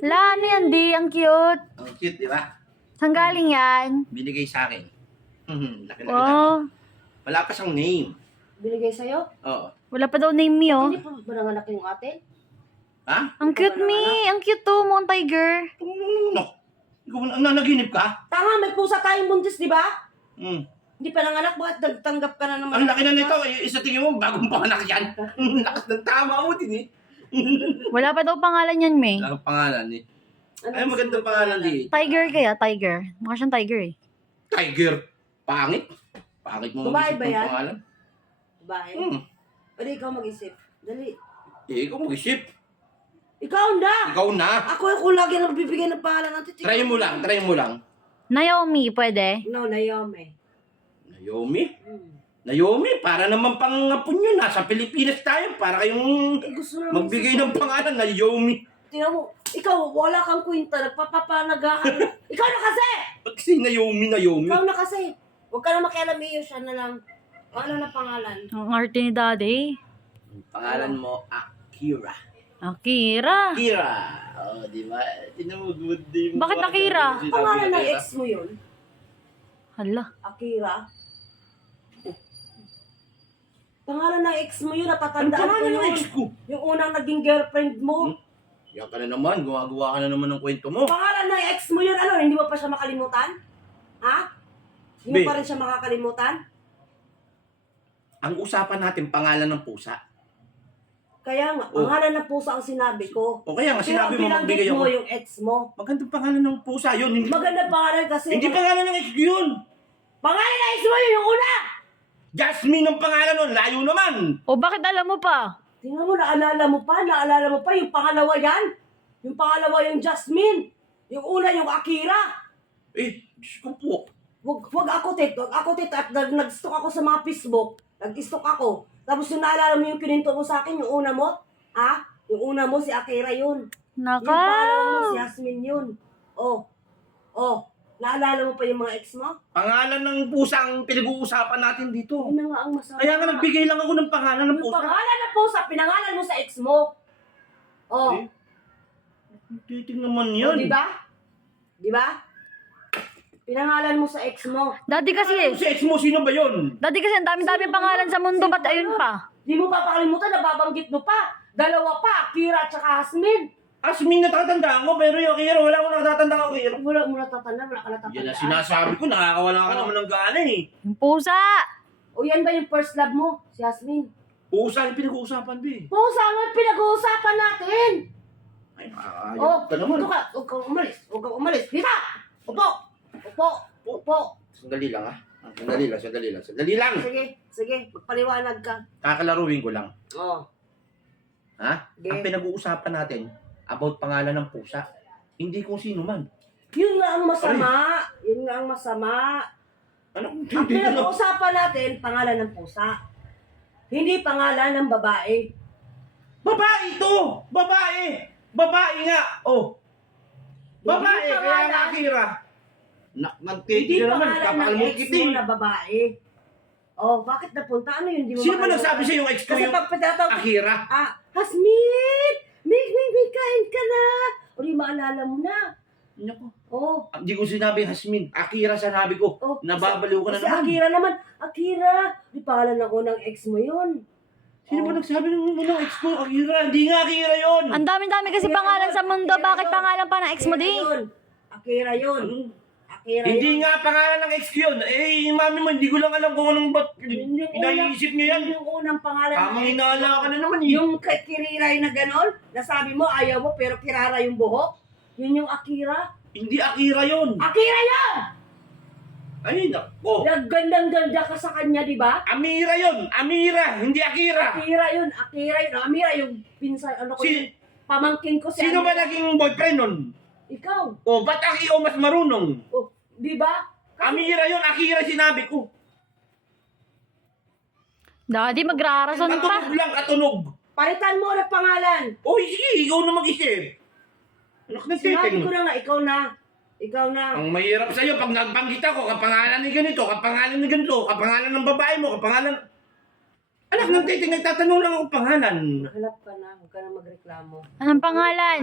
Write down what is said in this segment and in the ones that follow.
La, ano yan, di? Ang cute. Ang cute, di ba? Saan galing yan? Binigay sa akin. Laki na Oh, Wala pa siyang name. Binigay sa'yo? Oo. wala pa daw name me, oh. Hindi pa ba nanganak yung ate? Ha? Ang cute me. Ang cute to, Mount Tiger. No. Ikaw nanaginip ka? Tanga, may pusa tayong buntis, di ba? Hmm. Hindi pa nanganak, bakit nagtanggap ka na naman? Ang laki na nito. Isa tingin mo, bagong panganak yan. Lakas ng tama mo din eh. Wala pa daw pangalan yan, me. Wala kang pangalan eh. Ano Ay, gusto magandang mo pangalan din. Tiger kaya, Tiger. Mukha siyang Tiger, eh. Tiger. Pangit. Pangit mo Babae mag-isip ba ng yan? pangalan. Babae? Hmm. Pwede ikaw mag-isip. Dali. Ikaw mag-isip. Ikaw na! Ikaw na. Ako yung lagi nagbibigay ng pangalan ng titik. Try mo lang. Try mo lang. Naomi, pwede? No, Naomi. Naomi? Hmm. Naomi, para naman pangapon yun. Nasa Pilipinas tayo. Para kayong Eh, gusto naman magbigay ng pangalan. Naomi. Tingnan mo, ikaw, wala kang kwenta, nagpapapanagahan. Ikaw na kasi! Ba't kasi Naomi? Ikaw na kasi. Huwag ka na makialam iyo, siya na lang. Ano na pangalan? Ang arte ni Daddy. Pangalan mo, Akira. Akira. Akira. Oh, di ba? Tinan mo, good day mo. Bakit Akira? Pangalan ng ex mo yun? Hala. Akira? Pangalan ng ex mo yun, natatandaan ko Pangalan ng yun. ex ko. Yung unang naging girlfriend mo. Yan ka na naman. Gumagawa ka na naman ng kwento mo. Pangalan ng ex mo yun, ano, hindi mo pa siya makalimutan? Ha? Hindi mo pa rin siya makakalimutan? Ang usapan natin, pangalan ng pusa. Kaya nga, Oh. pangalan ng pusa ang sinabi ko. O kaya nga, Pero sinabi mo binanggit magbigay mo ako. yung ex mo. Magandang pangalan ng pusa yun. Hindi, Maganda pangalan kasi. hindi pangalan ng ex ko yun. Pangalan ng ex mo yun, yung una! Jasmine ang pangalan nun. Layo naman. O, bakit alam mo pa? Tingnan mo, naalala mo pa, yung pangalawa yan. Yung pangalawa yung Jasmine. Yung una yung Akira. Eh, Diyos ko po. Wag ako, tit. At nag-stalk ako sa mga Facebook. Nag-stalk ako. Tapos yung naalala mo yung kininto mo sa akin, yung una mo. Ha? Yung una mo, si Akira yun. Yung pangalawa mo, si Naka. Jasmine yun. Oh. Naalala mo pa yung mga ex mo? Pangalan ng pusa ang pinag-uusapan natin dito. Yun na nga ang masama. Kaya nga nagbigay lang ako ng pangalan ng Yung pusa. pangalan ng pusa, pinangalan mo sa ex mo. Oh. Eh, titing naman Oh, yan. di ba? Di ba? Pinangalan mo sa ex mo. Daddy Ano kasi, si ex mo? Sino ba yun? Daddy kasi ang dami-dami pangalan sa mundo, ba't ayun pa? Di mo papakalimutan, nababanggit mo pa. Dalawa pa, Akira at saka Hasmin. Asmin natatandaan ko, pero yung Akira, wala akong natatandaan ko Akira. Wala mo natatanda, wala ka Yan ang natatandaan. sinasabi ko, nakakawala ka Oh. naman ng gana eh. Yung pusa. O yan ba yung first love mo, si Hasmin? Pusa yung pinag-uusapan, be. Pusa nga yung pinag-uusapan natin. Ay, nakakayot Oh, ka naman. dito ka. Huwag kang umalis. Huwag kang umalis. Dito! Upo! Upo! Sandali lang, ha? Sandali lang. Sige. Magpaliwanag ka. Kakalaruin ko lang. Oh. Ha? Okay. Ang pinag-uusapan natin about pangalan ng pusa, hindi kung sino man. Yun nga ang masama. Ano? Ang Hindi ko na... pinag-uusapan natin, pangalan ng pusa. Hindi pangalan ng babae. Babae ito! Babae nga! Oh! Babae! Hindi Kaya pangalan- nga Akira. Hindi Nagtitigil naman. pangalan ng Kapakalmong ex kita mo na babae. Oh, bakit napunta? Ano yun? Di mo Sino ba makalimutan? nagsabi sa yung ex ko Kasi yung pag pinatawag, Akira? Hasmin! Mig, kain ka na! O di maalala mo na. Naku. Oh. Hindi ko sinabi Hasmin. Akira sinabi ko. Oh, Nababaliw ka na si naman. Akira naman. Akira! Di pangalan ako ng ex mo yun. Sino ba Oh. nagsabi ng ex ko? Akira. Hindi nga Akira yun. Ang dami-dami kasi pangalan sa mundo, bakit pangalan pa ng ex mo, di? Akira yun. Akira Hindi yun. nga pangalan ng ex ko yun. Eh, yung mami mo, hindi ko lang alam kung anong ba't inaisip niyo yan. Yung unang pangalan Tamang ex inaala mo. ka na naman eh. Yung kay Kiriray na ganon, nasabi mo ayaw mo pero kirara yung buhok. Yun yung Akira. Hindi Akira yun. Akira yun! Ay, nako. Nagandang-ganda ka sa kanya, di ba? Amira yun. Amira, hindi Akira. Akira yun. Amira yung pinsan, ano ko Si- yun, pamangkin ko si Sino ba Amira. naging boyfriend nun? Ikaw. O, ba't ang ikaw mas marunong? Oh, di ba? Amira yun, Akira sinabi ko. Daddy, magrarason pa. Katunog lang, katunog. Palitan mo na pangalan. Oy, sige, ikaw na mag-isip. Anak na Sinabi ko titing. na nga, ikaw na. Ikaw na. Ang mahirap sa'yo, pag nagbanggit ako, kapangalan ni ganito, kapangalan ni ganito, kapangalan ng babae mo, kapangalan... Anak ng titing, nagtatanong lang ako pangalan. Halap ka na, huwag ka na magreklamo. Anong pangalan?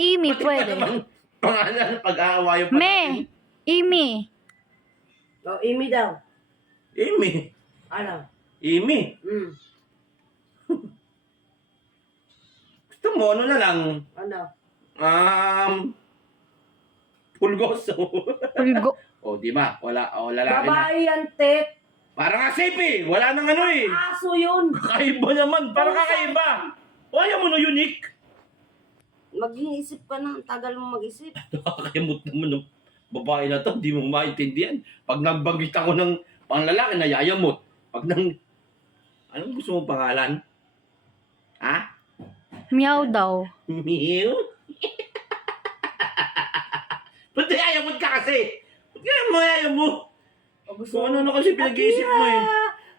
Imi, Pati ba pwede. naman pangalan pag-aawayan pa Me. natin? Imi. O, Amy daw. Amy. Ano? Amy. Mm. Gusto mo, ano na lang? Ano? Pulgoso. Pulgo. O, di ba? Wala, o, lalaki na. Babae yan, Tet. Parang asip eh. Wala nang ano eh. Aso yun. Kakaiba naman. Parang kakaiba. O, ayaw mo no, unique. Mag-iisip ka na. Ang tagal mo mag-isip. Nakakayamot naman ng babae na to. Di mo maintindihan. Pag nagbanggit ako ng panglalaki, nayayamot. Pag nang... Anong gusto mong pangalan? Ha? Meow daw. Mew? Ba't nayayamot ka kasi? Ba't kaya mo ayayamot? O, Kung ano na kasi pinag-iisip mo eh.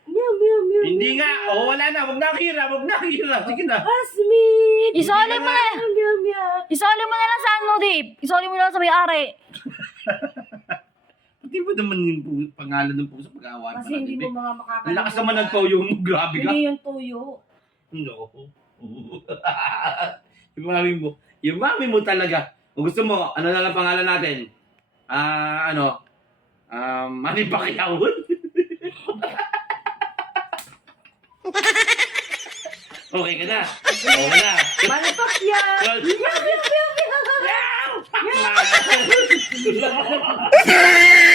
Meow, meow, meow. Hindi nga. O, wala na. Huwag na Akira. Huwag na Akira. Sige na. Asmin. Isoli mo na. Meow, meow. Isoli mo na lang sa ano, Dave. Isoli mo na lang sa may-ari. Hindi ba naman yung pangalan ng puso pag-aawahan Kasi hindi mo mga makakalimutan. Ang lakas naman ng toyo mo. Grabe ka. Hindi yung tuyo. No. Yung mami mo talaga. Kung gusto mo, ano na lang pangalan natin? Manny Pacquiao. Okay ka na. Okay na. Malapak yan. Meow!